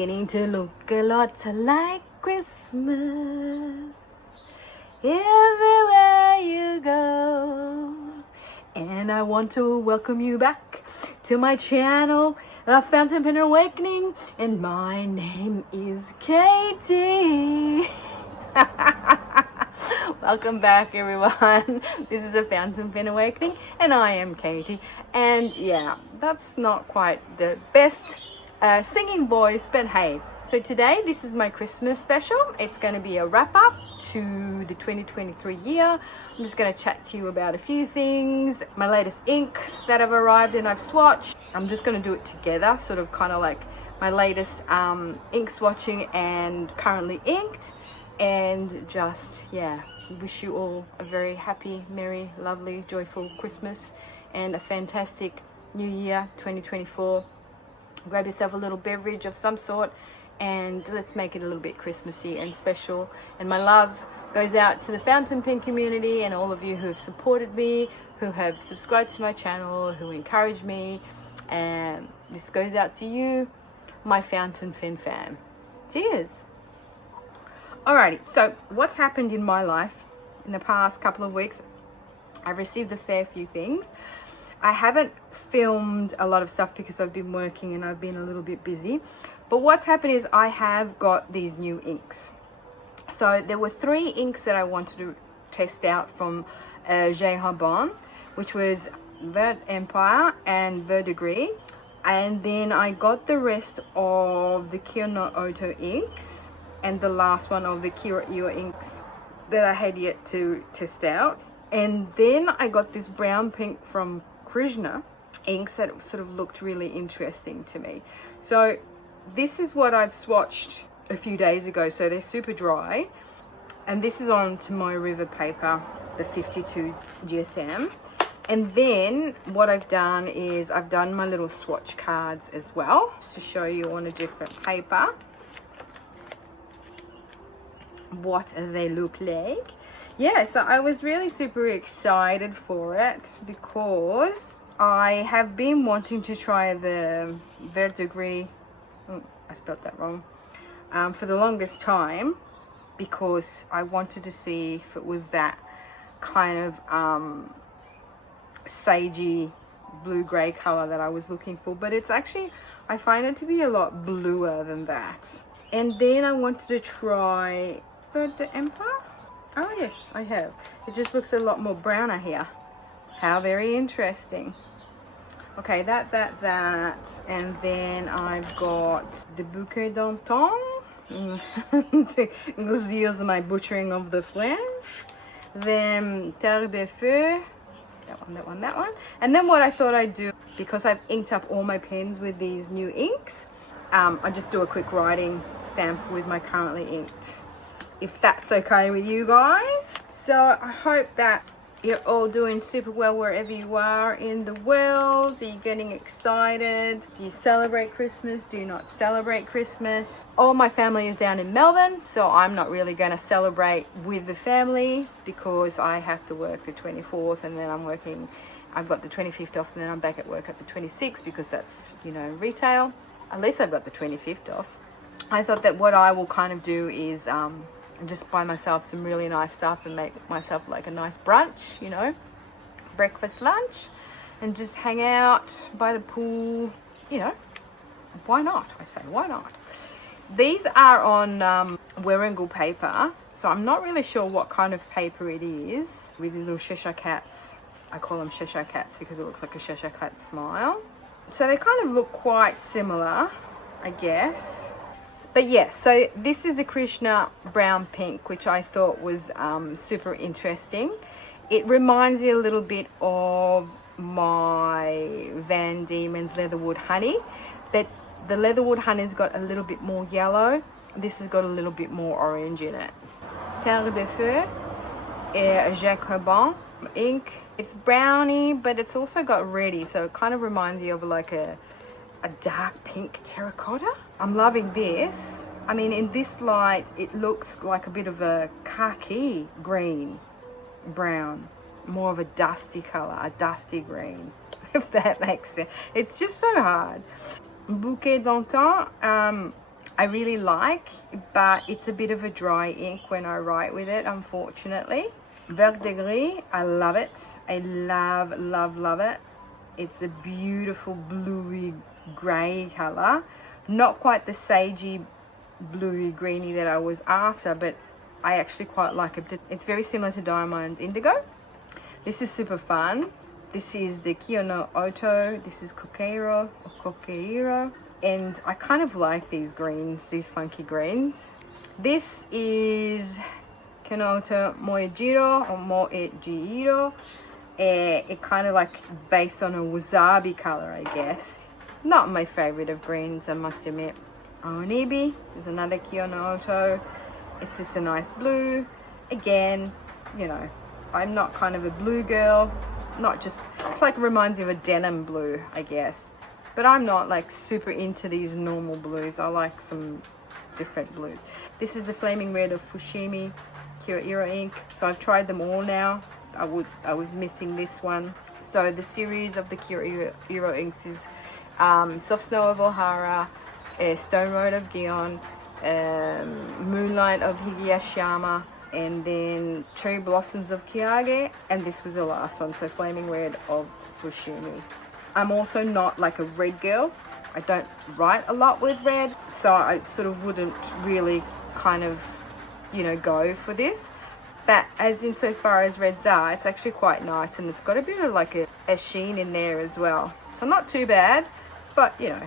beginning to look a lot like Christmas everywhere you go. And I want to welcome you back to my channel, A Fountain Pen Awakening, and my name is Katie. Welcome back, everyone. This is A Fountain Pen Awakening, and I am Katie. And yeah, that's not quite the best singing voice, but hey. So today, this is my Christmas special. It's going to be a wrap up to the 2023 year. I'm just going to chat to you about a few things, my latest inks that have arrived and I've swatched. I'm just going to do it together, sort of kind of like my latest ink swatching and currently inked. And just, yeah, wish you all a very happy, merry, lovely, joyful Christmas and a fantastic New Year 2024. Grab yourself a little beverage of some sort and let's make it a little bit Christmassy and special. And my love goes out to the fountain pen community and all of you who have supported me, who have subscribed to my channel, who encourage me. And this goes out to you, my fountain pen fam. Cheers. Alrighty, so what's happened in my life in the past couple of weeks? I've received a fair few things. I haven't filmed a lot of stuff because I've been working and I've been a little bit busy. But what's happened is I have got these new inks. So there were 3 inks that I wanted to test out from Herbin, which was Vert Empire and Vert Gris. And then I got the rest of the Kyo No Oto inks and the last one of the Kokeiro inks that I had yet to test out. And then I got this brown pink from Krishna inks that sort of looked really interesting to me. So this is what I've swatched a few days ago, so they're super dry. And this is on to my river paper, the 52 GSM. And then what I've done is I've done my little swatch cards as well, just to show you on a different paper what they look like. Yeah, so I was really super excited for it because I have been wanting to try the Vert Gris, I spelled that wrong, for the longest time, because I wanted to see if it was that kind of sagey blue-grey color that I was looking for, but it's actually, I find it to be a lot bluer than that. And then I wanted to try the Empire. Oh yes, I have. It just looks a lot more browner here. How very interesting. Okay, that. And then I've got the Bouquet d'Antan. Excuse my butchering of the French. Then Terre de Feu. That one. And then what I thought I'd do, because I've inked up all my pens with these new inks, I just do a quick writing sample with my currently inked, if that's okay with you guys. So I hope that you're all doing super well wherever you are in the world. Are you getting excited? Do you celebrate Christmas? Do you not celebrate Christmas? All my family is down in Melbourne, so I'm not really going to celebrate with the family because I have to work the 24th and then I've got the 25th off and then I'm back at work at the 26th because that's, you know, retail. At least I've got the 25th off. I thought that what I will kind of do is just buy myself some really nice stuff and make myself like a nice brunch, you know, breakfast, lunch, and just hang out by the pool, you know. Why not? I say, why not? These are on Wearingle paper, so I'm not really sure what kind of paper it is, with these little Cheshire cats. I call them Cheshire cats because it looks like a Cheshire cat smile. So they kind of look quite similar, I guess. But yeah, so this is the Krishna brown pink, which I thought was super interesting. It reminds me a little bit of my Van Diemen's Leatherwood Honey, but the Leatherwood Honey's got a little bit more yellow. This has got a little bit more orange in it. Terre de Feu et Jacques Herbin ink. It's browny, but it's also got reddy, so it kind of reminds you of like a dark pink terracotta. I'm loving this. I mean, in this light, it looks like a bit of a khaki green, brown, more of a dusty color, a dusty green, if that makes sense. It's just so hard. Bouquet d'Antan, I really like, but it's a bit of a dry ink when I write with it, unfortunately. Vert de Gris, I love it. I love, love, love it. It's a beautiful bluey grey colour. Not quite the sagey bluey greeny that I was after, but I actually quite like it. It's very similar to Diamond's Indigo. This is super fun. This is the Kyo No Oto. This is Kokeiro or Kokeiro. And I kind of like these greens, these funky greens. This is Kyo No Oto Moegiiro or Moegiiro. It kind of like based on a wasabi color, I guess. Not my favorite of greens, I must admit. Aonibi is another Kyo No Oto. It's just a nice blue. Again, you know, I'm not kind of a blue girl. Not just, it's like reminds me of a denim blue, I guess. But I'm not like super into these normal blues. I like some different blues. This is the Flaming Red of Fushimi Kokeiro ink. So I've tried them all now. I was missing this one. So the series of the Kokeiro inks is Soft Snow of Ohara, Stone Road of Gion, Moonlight of Higashiyama, and then Cherry Blossoms of Kiyage, and this was the last one, so Flaming Red of Fushimi. I'm also not like a red girl. I don't write a lot with red, so I sort of wouldn't really kind of, you know, go for this. But as insofar as reds are, it's actually quite nice, and it's got a bit of like a sheen in there as well. So not too bad, but you know,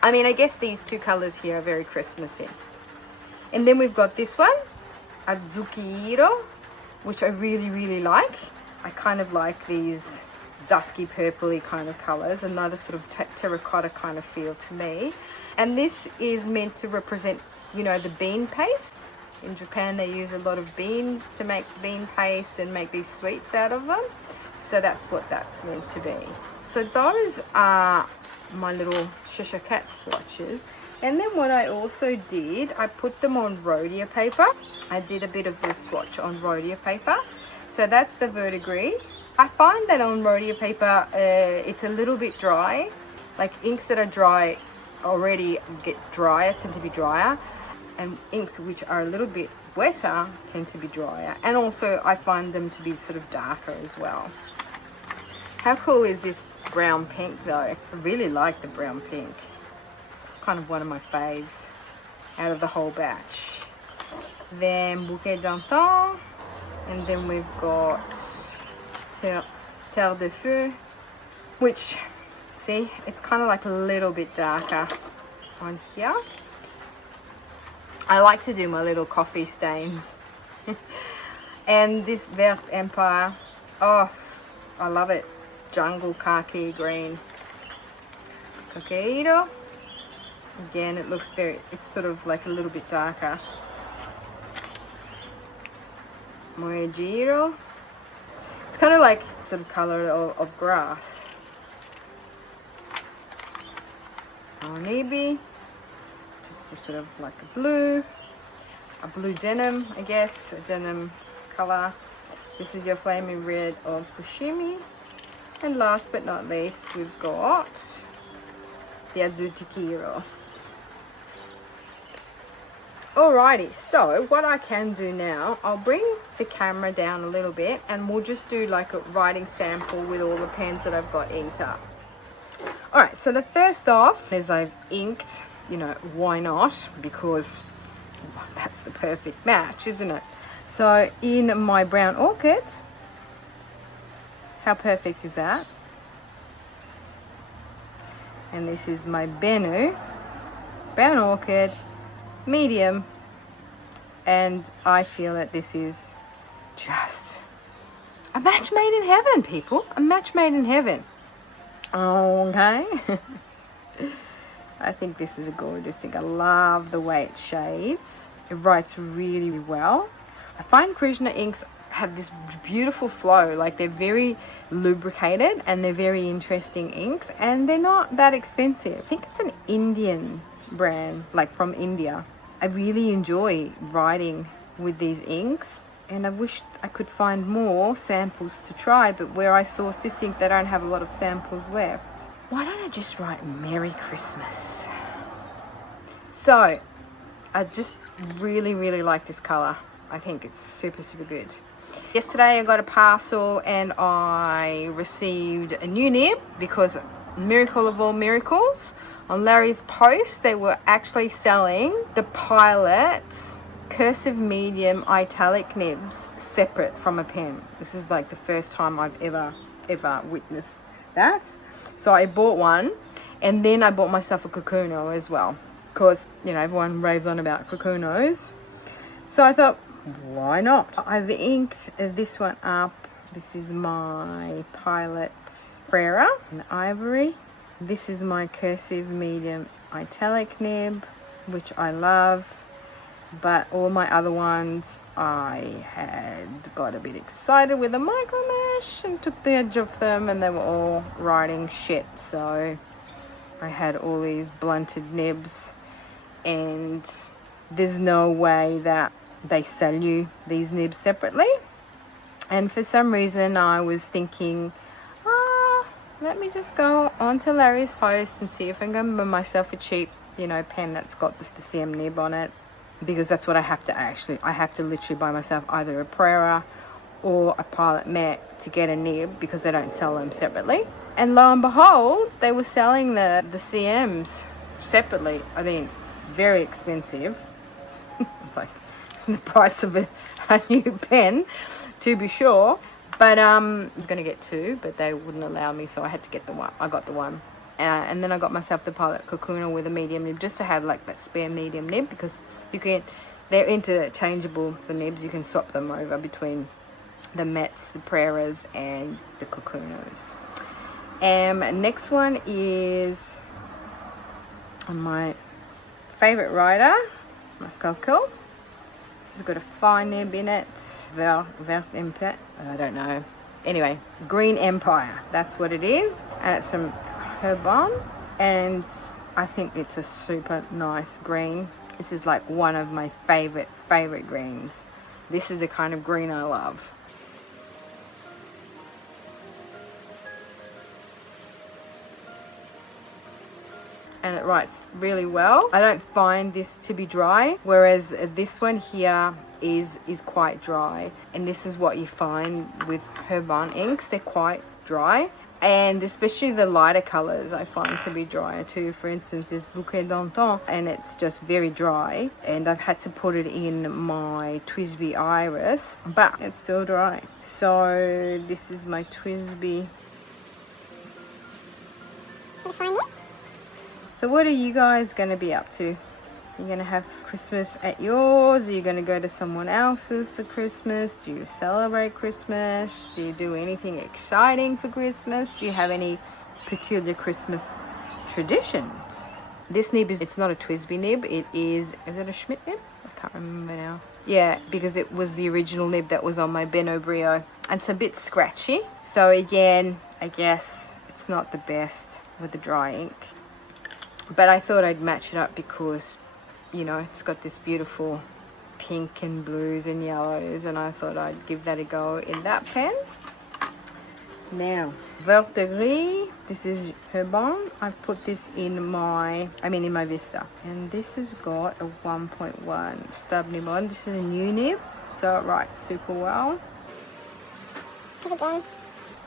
I mean, I guess these two colors here are very Christmassy. And then we've got this one, Adzukiiro, which I really, really like. I kind of like these dusky purpley kind of colors, another sort of terracotta kind of feel to me. And this is meant to represent, you know, the bean paste. In Japan they use a lot of beans to make bean paste and make these sweets out of them. So that's what that's meant to be. So those are my little Cheshire Cat swatches. And then what I also did, I put them on Rodeo paper. I did a bit of a swatch on Rodeo paper. So that's the Vert Gris. I find that on Rodeo paper, it's a little bit dry. Like inks that are dry already get drier, tend to be drier. And inks which are a little bit wetter tend to be drier. And also I find them to be sort of darker as well. How cool is this brown pink though? I really like the brown pink. It's kind of one of my faves out of the whole batch. Then Bouquet d'Antan. And then we've got Terre de Feu, which, see, it's kind of like a little bit darker on here. I like to do my little coffee stains. And this Vert Empire, oh, I love it. Jungle khaki green. Kokeiro. Again, it looks very, it's sort of like a little bit darker. Moegiiro. It's kind of like some color of grass. Aonibi. Just sort of like a blue denim, I guess, a denim color. This is your Flaming Red of Fushimi. And last but not least, we've got the Adzukiiro. Alrighty, so what I can do now, I'll bring the camera down a little bit and we'll just do like a writing sample with all the pens that I've got inked up. Alright, so the first off is I've inked, you know, why not? Because that's the perfect match, isn't it? So in my brown orchid, how perfect is that? And this is my Benu, brown orchid, medium, and I feel that this is just a match made in heaven, people. A match made in heaven. Okay. I think this is a gorgeous thing. I love the way it shades. It writes really well. I find Krishna inks have this beautiful flow. Like, they're very lubricated and they're very interesting inks, and they're not that expensive. I think it's an Indian brand, like from India. I really enjoy writing with these inks, and I wish I could find more samples to try, but where I source this ink, they don't have a lot of samples left. Why don't I just write Merry Christmas? So I just really like this color. I think it's super good. Yesterday I got a parcel and I received a new nib because miracle of all miracles, on Larry's post they were actually selling the Pilot cursive medium italic nibs separate from a pen. This is like the first time I've ever witnessed that. So I bought one, and then I bought myself a Kokuno as well, because you know everyone raves on about Kokunos. So I thought, why not? I've inked this one up. This is my Pilot Prera in Ivory. This is my cursive medium italic nib, which I love. But all my other ones, I had got a bit excited with the micro mesh and took the edge off them, and they were all writing shit. So I had all these blunted nibs, and there's no way that they sell you these nibs separately. And for some reason I was thinking, let me just go onto Larry's post and see if I can buy myself a cheap, you know, pen that's got the CM nib on it, because that's what I have to literally buy myself either a Prera or a Pilot Matte to get a nib, because they don't sell them separately. And lo and behold, they were selling the CMs separately. I mean, very expensive. It's like the price of a new pen, to be sure. But I was going to get two, but they wouldn't allow me, so I had to get the one. I got the one. And then I got myself the Pilot Kokuno with a medium nib, just to have like that spare medium nib, because they're interchangeable, the nibs. You can swap them over between the mattes, the Preras, and the Kokunos. Next one is my favorite writer, my Shuylkill. This has got a fine nib in it. Vert Empire. I don't know. Anyway, Green Empire. That's what it is. And it's from Herbom. And I think it's a super nice green. This is like one of my favorite greens. This is the kind of green I love. And it writes really well. I don't find this to be dry, whereas this one here is quite dry. And this is what you find with Herbin inks. They're quite dry. And especially the lighter colors I find to be drier too. For instance, this Bouquet d'Antan, and it's just very dry. And I've had to put it in my TWSBI Iris, but it's still dry. So this is my TWSBI. So what are you guys going to be up to? You're going to have Christmas at yours? Are you going to go to someone else's for Christmas? Do you celebrate Christmas? Do you do anything exciting for Christmas? Do you have any peculiar Christmas traditions? This nib it's not a TWSBI nib. It is it a Schmidt nib? I can't remember now. Yeah, because it was the original nib that was on my Benu Brio. And it's a bit scratchy. So again, I guess it's not the best with the dry ink. But I thought I'd match it up because, you know, it's got this beautiful pink and blues and yellows, and I thought I'd give that a go in that pen. Now, Vert Gris, this is Herbin. I've put this in my Vista. And this has got a 1.1 stub nib on. This is a new nib, so it writes super well. Give it again.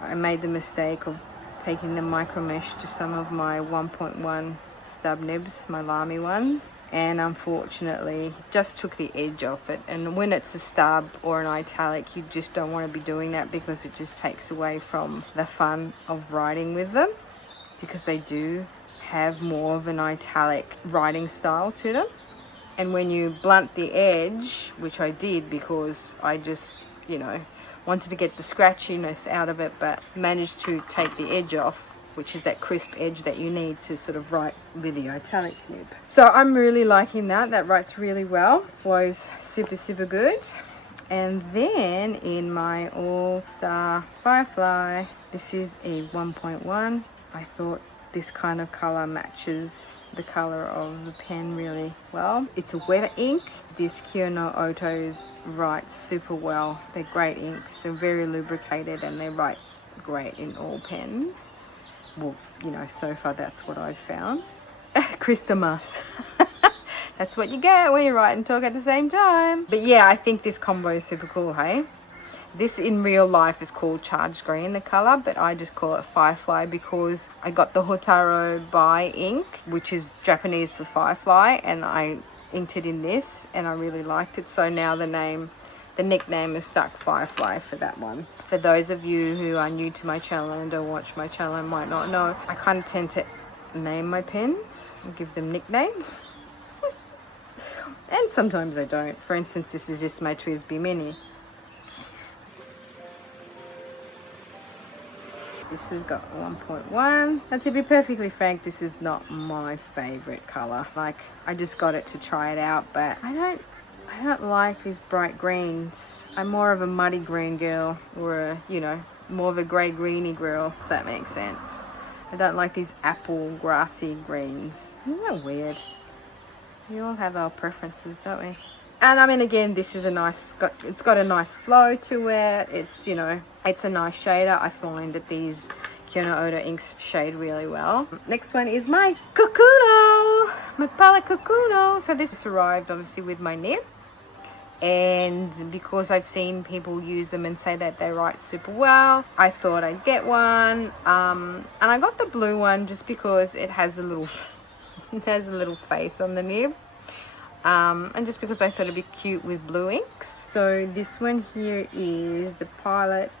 I made the mistake of taking the micro mesh to some of my 1.1 stub nibs, my Lamy ones, and unfortunately just took the edge off it. And when it's a stub or an italic, you just don't want to be doing that, because it just takes away from the fun of writing with them, because they do have more of an italic writing style to them. And when you blunt the edge, which I did because I just, you know, wanted to get the scratchiness out of it, but managed to take the edge off, which is that crisp edge that you need to sort of write with the italic nib. So I'm really liking that. That writes really well. Flows super good. And then in my All-Star Firefly, this is a 1.1. I thought this kind of color matches the color of the pen really well. It's a wet ink. This Kyo No Oto's write super well. They're great inks. They're very lubricated and they write great in all pens. Well, you know, so far that's what I've found. Krishna must. That's what you get when you write and talk at the same time. But yeah, I think this combo is super cool, hey? This in real life is called Charged Green, the color, but I just call it Firefly because I got the Hotaro Bai ink, which is Japanese for Firefly, and I inked it in this, and I really liked it. So now the nickname is stuck, Firefly, for that one. For those of you who are new to my channel and don't watch my channel and might not know, I kind of tend to name my pens and give them nicknames. And sometimes I don't. For instance, this is just my TWSBI Mini. This has got 1.1. And to be perfectly frank, this is not my favorite color. Like, I just got it to try it out, but I don't like these bright greens. I'm more of a muddy green girl, or a, you know, more of a grey greeny girl, if that makes sense. I don't like these apple grassy greens. Isn't that weird? We all have our preferences, don't we? And I mean, again, this is a nice, it's got a nice flow to it. It's, you know, it's a nice shader. I find that these Kyo No Oto inks shade really well. Next one is my Kokuno, my palette Kokuno. So this arrived obviously with my nib. And because I've seen people use them and say that they write super well, I thought I'd get one. And I got the blue one just because it has a little, it has a little face on the nib. And just because I thought it'd be cute with blue inks. So this one here is the Pilot.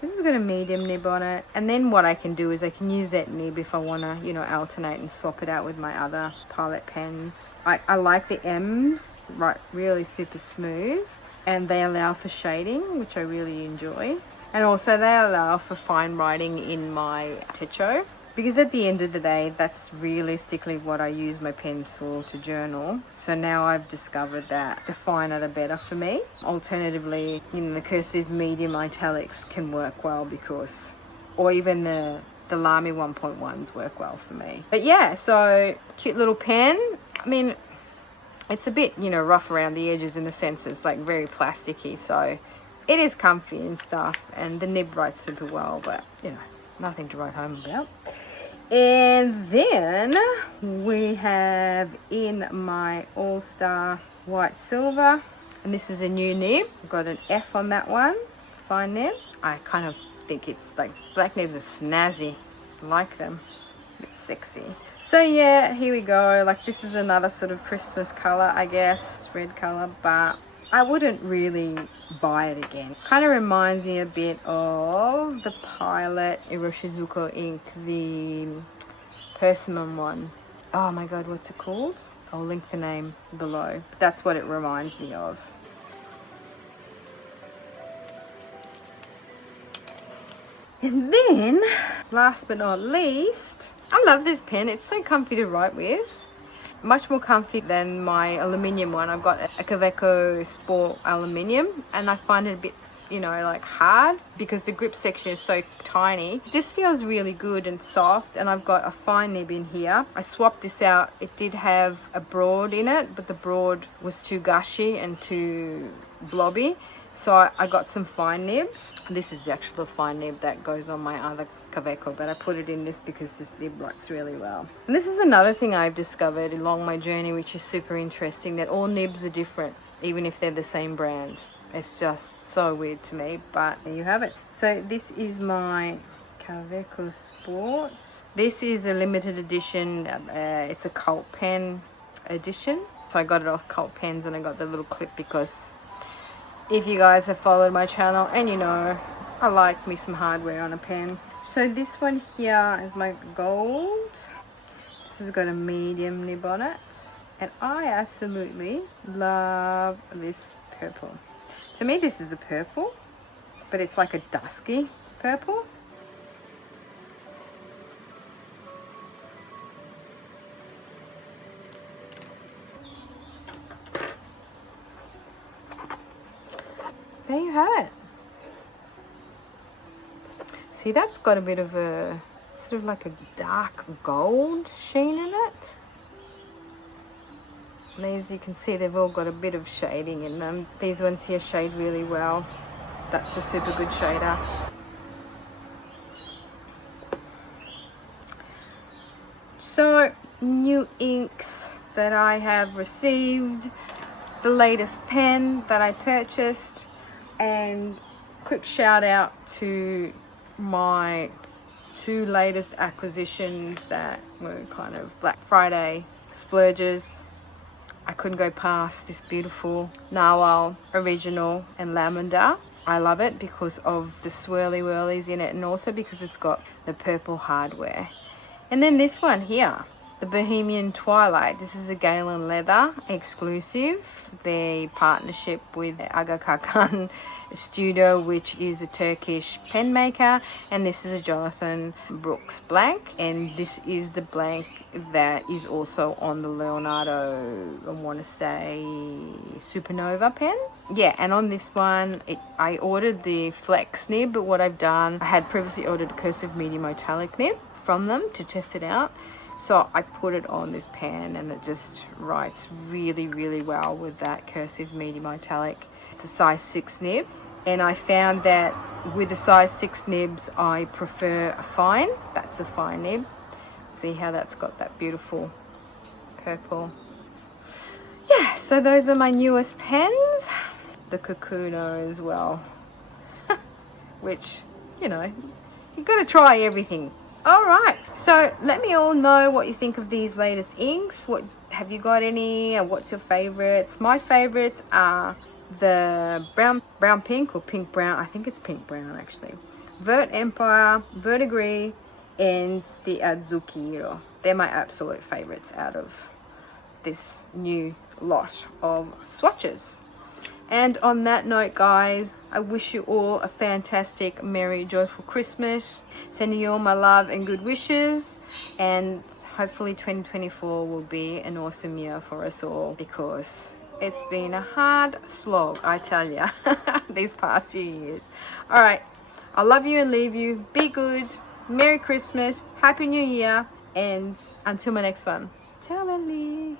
This has got a medium nib on it. And then what I can do is I can use that nib if I want to, you know, alternate and swap it out with my other Pilot pens. I like the M's, right, really super smooth. And they allow for shading, which I really enjoy. And also they allow for fine writing in my techo. Because at the end of the day, that's realistically what I use my pens for, to journal. So now I've discovered that the finer the better for me. Alternatively, you know, the cursive medium italics can work well because, or even the Lamy 1.1s work well for me. But yeah, so cute little pen. I mean, it's a bit, you know, rough around the edges in the sense it's like very plasticky. So it is comfy and stuff. And the nib writes super well, but you know, nothing to write home about. And then we have in my All-Star Whitesilver, and this is a new nib. I've got an F on that one, fine nib. I kind of think it's like, black nibs are snazzy. I like them, a bit sexy. So yeah, here we go. Like, this is another sort of Christmas color, I guess, red color, but I wouldn't really buy it again. Kind of reminds me a bit of the Pilot Iroshizuko ink, the Persimmon one. Oh my god, what's it called? I'll link the name below. That's what it reminds me of. And then, last but not least, I love this pen. It's so comfy to write with. Much more comfy than my aluminium one. I've got a Kaweco Sport aluminium, and I find it a bit, you know, like hard because the grip section is so tiny. This feels really good and soft, and I've got a fine nib in here. I swapped this out. It did have a broad in it, but the broad was too gushy and too blobby. So I got some fine nibs. This is the actual fine nib that goes on my other Kaweco, but I put it in this because this nib writes really well. And this is another thing I've discovered along my journey, which is super interesting, that all nibs are different, even if they're the same brand. It's just so weird to me, but there you have it. So this is my Kaweco Sport. This is a limited edition. It's a cult pen edition. So I got it off Cult Pens, and I got the little clip because if you guys have followed my channel and you know, I like me some hardware on a pen. So this one here is my gold. This has got a medium nib on it. And I absolutely love this purple. To me, this is a purple, but it's like a dusky purple. There you have it. See, that's got a bit of a, sort of like a dark gold sheen in it. And as you can see, they've all got a bit of shading in them. These ones here shade really well. That's a super good shader. So new inks that I have received, the latest pen that I purchased, and quick shout out to my 2 latest acquisitions that were kind of Black Friday splurges. I couldn't go past this beautiful Nahvalur original and lavender. I love it because of the swirly whirlies in it, and also because it's got the purple hardware. And then this one here, the Bohemian Twilight. This is a Galen Leather exclusive. Their partnership with Aga Kakan Studio, which is a Turkish pen maker, and this is a Jonathan Brooks blank, and this is the blank that is also on the Leonardo, I want to say, Supernova pen. Yeah, and on this one I ordered the flex nib, but what I've done, I had previously ordered a cursive medium metallic nib from them to test it out, so I put it on this pen and it just writes really well with that cursive medium metallic. It's a size 6 nib, and I found that with the size 6 nibs I prefer a fine. That's a fine nib. See how that's got that beautiful purple. Yeah, so those are my newest pens. The Kokuno as well, which, you know, you've got to try everything. Alright, so let me all know what you think of these latest inks. What have you got any, and what's your favorites? My favorites are the brown pink, or pink brown, I think it's pink brown actually, Vert Empire, Vert Gris, and the Adzukiiro. They're my absolute favorites out of this new lot of swatches. And on that note, guys, I wish you all a fantastic, merry, joyful Christmas. Sending you all my love and good wishes, and hopefully 2024 will be an awesome year for us all, because it's been a hard slog, I tell ya, these past few years. Alright, I love you and leave you. Be good. Merry Christmas. Happy New Year. And until my next one. Ciao, Lily.